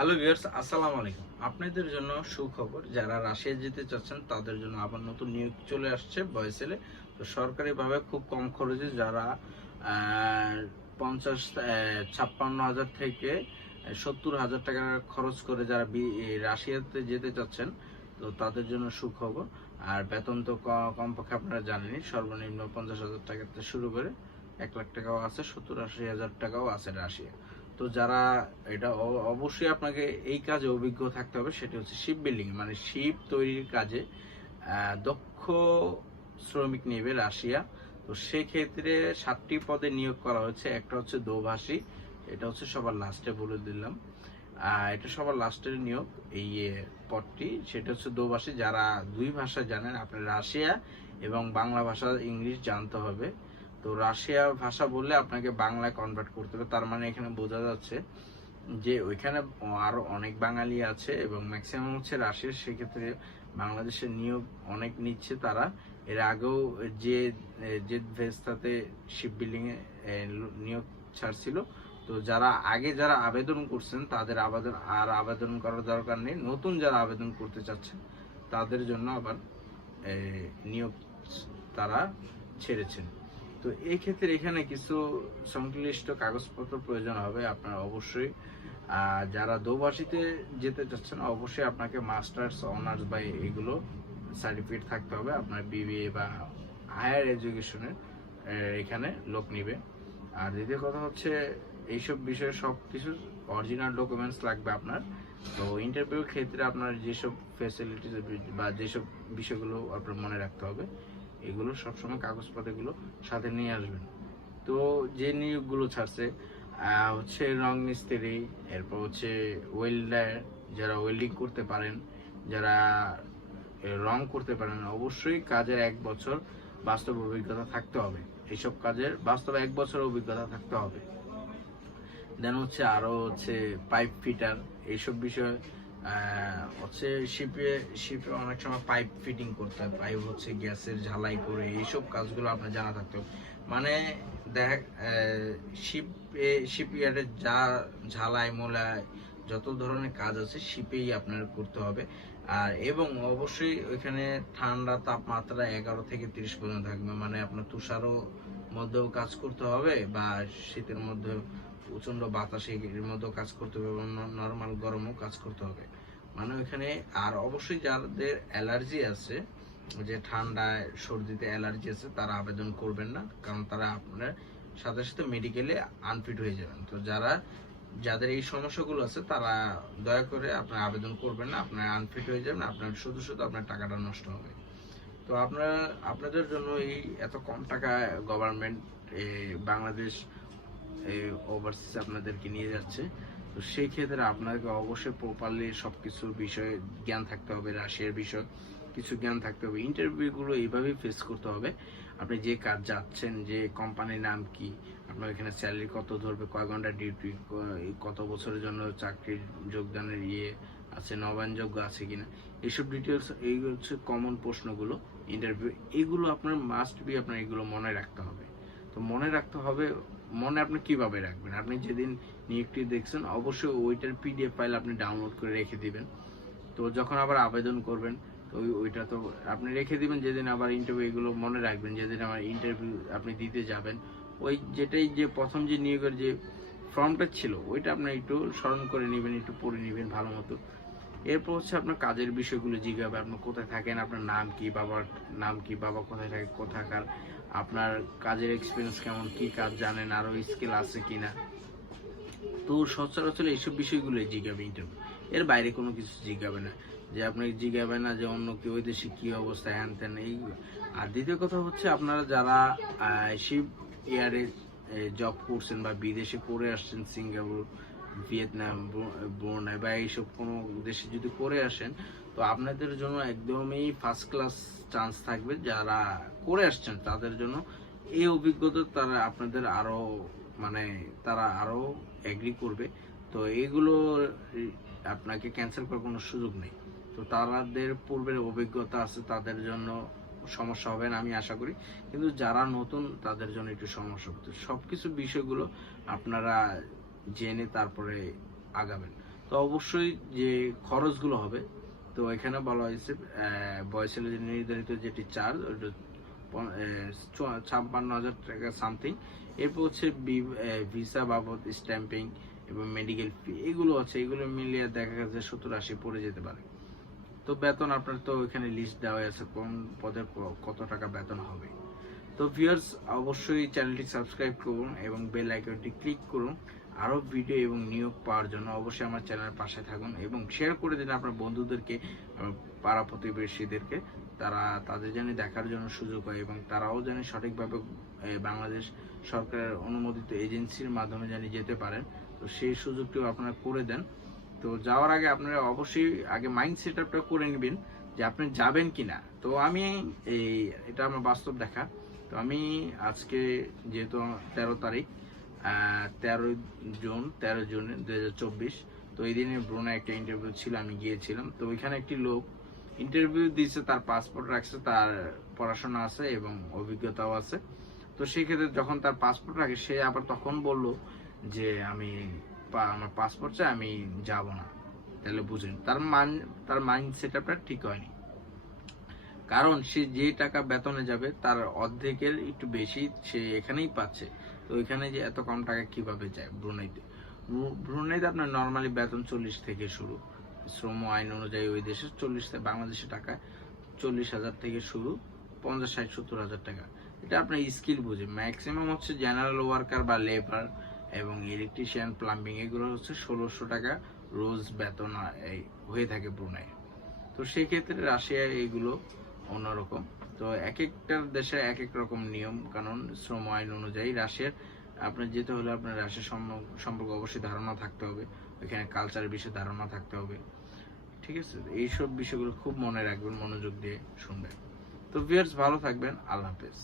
Hello viewers, আসসালামু আলাইকুম। আপনাদের জন্য সুখবর, যারা রাশিয়া যেতে চাচ্ছেন তাদের জন্য আবার নতুন নিয়োগ চলে আসছে বয়সেলে। তো সরকারিভাবে খুব কম খরচে যারা 56,000 থেকে 70,000 টাকা খরচ করে যারা রাশিয়াতে যেতে চাচ্ছেন, তো তাদের জন্য সুখবর। আর বেতন তো কমপক্ষে আপনারা জানেনই, সর্বনিম্ন 50,000 টাকা থেকে শুরু করে 1 লাখ টাকাও আছে, 70-80,000 টাকাও আছে রাশিয়া। তো যারা এটা অবশ্যই আপনাকে এই কাজে অভিজ্ঞ থাকতে হবে, সেটা হচ্ছে শিপ বিল্ডিং, মানে শিপ তৈরির কাজে দক্ষ শ্রমিক নেবে রাশিয়া। তো সেক্ষেত্রে 7টি পদে নিয়োগ করা হচ্ছে। একটা হচ্ছে দোভাষী, এটা হচ্ছে সবার লাস্টে বলে দিলাম। এটা সবার লাস্টের নিয়োগ এই পদটি, সেটা হচ্ছে দোভাষী। যারা দুই ভাষা জানেন, আপনার রাশিয়া এবং বাংলা ভাষা ইংলিশ জানতে হবে। তো রাশিয়া ভাষা বললে আপনাকে বাংলায় কনভার্ট করতে হবে, তার মানে এখানে বোঝা যাচ্ছে যে ওইখানে আরো অনেক বাঙালি আছে এবং ম্যাক্সিমাম হচ্ছে রাশিয়ার। সেক্ষেত্রে বাংলাদেশের নিয়োগ অনেক নিচ্ছে তারা। এর আগেও যে জেড ভেস্তাতে শিপ বিল্ডিং এ নিয়োগ ছাড়ছিল। তো যারা আবেদন করছেন তাদের আবেদন করার দরকার নেই। নতুন যারা আবেদন করতে চাচ্ছেন তাদের জন্য আবার নিয়োগ তারা ছেড়েছেন। তো এই ক্ষেত্রে এখানে কিছু সংশ্লিষ্ট কাগজপত্র প্রয়োজন হবে আপনার অবশ্যই। যারা দোভাষীতে যেতে চাচ্ছেন অবশ্যই আপনাকে মাস্টার্স, অনার্স বা এগুলো সার্টিফিকেট থাকতে হবে। আপনার বিবিএ বা হায়ার এডুকেশনের এখানে লোক নিবে। আর দ্বিতীয় কথা হচ্ছে, এইসব বিষয়ে সব কিছু অরিজিনাল ডকুমেন্টস লাগবে আপনার। তো ইন্টারভিউর ক্ষেত্রে আপনার যেসব ফ্যাসিলিটিস বা যেসব বিষয়গুলো আপনার মনে রাখতে হবে, এগুলো সবসময় কাগজপত্রগুলো সাথে নিয়ে আসবেন। তো যে নিয়োগগুলো ছাড়ছে হচ্ছে রং মিস্ত্রি, এরপর হচ্ছে ওয়েল্ডার, যারা ওয়েল্ডিং করতে পারেন, যারা রং করতে পারেন, অবশ্যই কাজের 1 বছর বাস্তব অভিজ্ঞতা থাকতে হবে। এইসব কাজের বাস্তব 1 বছর অভিজ্ঞতা থাকতে হবে। দেন হচ্ছে আরো হচ্ছে পাইপ ফিটার, এইসব বিষয় হচ্ছে শিপে অনেক সময় পাইপ ফিটিং করতে হয়, পাইপ হচ্ছে গ্যাসের ঝালাই করে, এইসব কাজগুলো আপনার জানা থাকতে হবে। মানে দেখ, শিপইয়ার্ডে যা ঝালাই মোলাই যত ধরনের কাজ আছে শিপেই আপনার করতে হবে। আর এবং অবশ্যই ওইখানে ঠান্ডা তাপমাত্রা 11 থেকে 30 পর্যন্ত থাকবে, মানে আপনার তুষারও মধ্যেও কাজ করতে হবে বা শীতের মধ্যে প্রচন্ড বাতাসে এর মধ্যেও কাজ করতে হবে এবং নর্মাল গরমও কাজ করতে হবে। মানে ওইখানে আর অবশ্যই যাদের অ্যালার্জি আছে, যে ঠান্ডায় সর্দিতে অ্যালার্জি আছে, তারা আবেদন করবেন না, কারণ তারা আপনার সাথে সাথে মেডিকেলে আনফিট হয়ে যাবেন। তো যাদের এই সমস্যাগুলো আছে তারা দয়া করে আপনার আবেদন করবেন না, আপনার আনফিট হয়ে যাবেন, আপনার শুধু শুধু আপনার টাকাটা নষ্ট হবে। তো আপনাদের জন্য এই এত কম টাকায় গভর্নমেন্ট বাংলাদেশ ওভারসিজ আপনাদেরকে নিয়ে যাচ্ছে। তো সেই ক্ষেত্রে আপনাকে অবশ্যই প্রপারলি সবকিছুর বিষয়ে জ্ঞান থাকতে হবে, রাশিয়ার বিষয় কিছু জ্ঞান থাকতে হবে। ইন্টারভিউগুলো এইভাবেই ফেস করতে হবে। আপনি যে কাজ যাচ্ছেন, যে কোম্পানির নাম কি, আপনার এখানে স্যালারি কত ধরবে, কয় ঘন্টা ডিউটি, কত বছরের জন্য চাকরির যোগদানের আছে, নবায়নযোগ্য আছে কিনা, এইসব ডিটেলস, এই হচ্ছে কমন প্রশ্নগুলো ইন্টারভিউ। এগুলো আপনার মাস্ট বি, আপনার এগুলো মনে রাখতে হবে। তো মনে রাখতে হবে, মনে আপনি কিভাবে রাখবেন? আপনি যেদিন নিয়োগটি দেখছেন অবশ্যই ওইটার পিডিএফ ফাইল আপনি ডাউনলোড করে রেখে দিবেন। তো যখন আবার আবেদন করবেন, তো ওইটা তো আপনি রেখে দিবেন। যেদিন আবার ইন্টারভিউ, এগুলো মনে রাখবেন, যেদিন আমার ইন্টারভিউ আপনি দিতে যাবেন, ওই যে প্রথম যে নিয়োগের যে ফর্মটা ছিল ওইটা আপনি একটু স্মরণ করে নেবেন, একটু পড়ে নেবেন ভালো মতো। এরপর হচ্ছে আপনার কাজের বিষয়গুলো জিজ্ঞাসা, আপনি কোথায় থাকেন, আপনার নাম কি, বাবার নাম কি, বাবা কোথায় থাকে, কোথাকার, আপনার কাজের এক্সপিরিয়েন্স কেমন, কি কাজ জানেন, আরো স্কিল আছে কিনা। তো সচরাচর এইসব বিষয়গুলো জিজ্ঞাবে ইন্টারভিউ, এর বাইরে কোনো কিছু জিজ্ঞাবে না। যে আপনাকে জিজ্ঞাবে না যে অন্য কেউ ওই দেশে কি অবস্থা, হ্যান ত্যান এই। আর দ্বিতীয় কথা হচ্ছে, আপনারা যারা শিপ এয়ারে জব করছেন বা বিদেশে করে আসছেন, সিঙ্গাপুর, ভিয়েতনাম, ব্রুনাই বা এইসব কোনো দেশে যদি করে আসেন, তো আপনাদের জন্য একদমই ফার্স্ট ক্লাস চান্স থাকবে। যারা করে আসছেন তাদের জন্য এই অভিজ্ঞতা তারা আপনাদের আরো, মানে তারা আরো এগ্রি করবে। তো এগুলো আপনাকে ক্যান্সেল করার কোনো সুযোগ নেই। তো তাদের পূর্বের অভিজ্ঞতা আছে, তাদের জন্য সমস্যা হবে না আমি আশা করি। কিন্তু যারা নতুন তাদের জন্য একটু সমস্যা হবে। তো সবকিছু বিষয়গুলো আপনারা জেনে তারপরে আগাবেন। তো অবশ্যই যে খরচগুলো হবে, তো এখানে বলা হয়েছে বয়সের যে নির্ধারিত যেটি চার্জ ওটা 56,000 টাকা সামথিং। এরপর হচ্ছে ভিসা বাবদ স্ট্যাম্পিং এবং মেডিকেল ফি, এগুলো আছে, এগুলো মিলিয়ে দেখা যাচ্ছে 70-80 পড়ে যেতে পারে। তো বেতন আপনার তো ওইখানে লিস্ট দেওয়া আছে কোন পদের কত টাকা বেতন হবে। তো ভিউয়ার্স, অবশ্যই চ্যানেলটি সাবস্ক্রাইব করুন এবং বেল আইকনটি ক্লিক করুন আরও ভিডিও এবং নিয়োগ পাওয়ার জন্য। অবশ্যই আমার চ্যানেলের পাশে থাকুন এবং শেয়ার করে দিন আপনার বন্ধুদেরকে, পাড়া প্রতিবেশীদেরকে, তাদের যেন দেখার জন্য সুযোগ হয় এবং তারাও যেন সঠিকভাবে বাংলাদেশ সরকারের অনুমোদিত এজেন্সির মাধ্যমে যেন যেতে পারেন। তো সেই সুযোগটিও আপনারা করে দেন। তো যাওয়ার আগে আপনারা অবশ্যই আগে মাইন্ড সেট আপটা করে নেবেন যে আপনি যাবেন কিনা। তো আমি এটা আমার বাস্তব দেখা। তো আমি আজকে যেহেতু 13 তারিখ 13 জুন 2024, তো এই দিনে ব্রুনাই একটা ইন্টারভিউ ছিল, আমি গিয়েছিলাম। তো ওইখানে একটি লোক ইন্টারভিউ দিয়েছে, তার পাসপোর্ট রাখছে, তার পড়াশোনা আছে এবং অভিজ্ঞতাও আছে। তো সেক্ষেত্রে যখন তার পাসপোর্ট রাখে, সে আবার তখন বলল যে আমার পাসপোর্ট চাই, আমি যাব না। তাহলে বুঝেন তার মাইন্ড সেট আপটা ঠিক হয়নি। কারণ সে যে টাকা বেতনে যাবে তার অর্ধেকের একটু বেশি সে এখানেই পাচ্ছে। তো এখানে যে এত কম টাকা কিভাবে যায় ব্রুনাইতে আপনার নর্মালি বেতন 40 থেকে শুরু, শ্রম আইন অনুযায়ী ওই দেশে 40, বাংলাদেশি টাকায় 40,000 থেকে শুরু, 50, 60, 70,000 টাকা। এটা আপনার স্কিল বুঝে। ম্যাক্সিমাম হচ্ছে জেনারেল ওয়ার্কার বা লেবার এবং ইলেকট্রিশিয়ান, প্লাম্বিং, এগুলো হচ্ছে 1600 টাকা রোজ বেতন হয়ে থাকে ব্রুনাই। তো সেক্ষেত্রে রাশিয়ায় এগুলো অন্যরকম। তো এক একটা দেশে এক এক রকম নিয়ম কানুন শ্রম আইন অনুযায়ী। রাশিয়ার আপনার যেতে হলে আপনার রাশিয়ার সম্পর্কে অবশ্যই ধারণা থাকতে হবে, ওইখানে কালচারের বিষয়ে ধারণা থাকতে হবে। ঠিক আছে, এইসব বিষয়গুলো খুব মনে রাখবেন, মনোযোগ দিয়ে শুনবেন। তো ভিউয়ার্স, ভালো থাকবেন, আল্লাহ হাফেজ।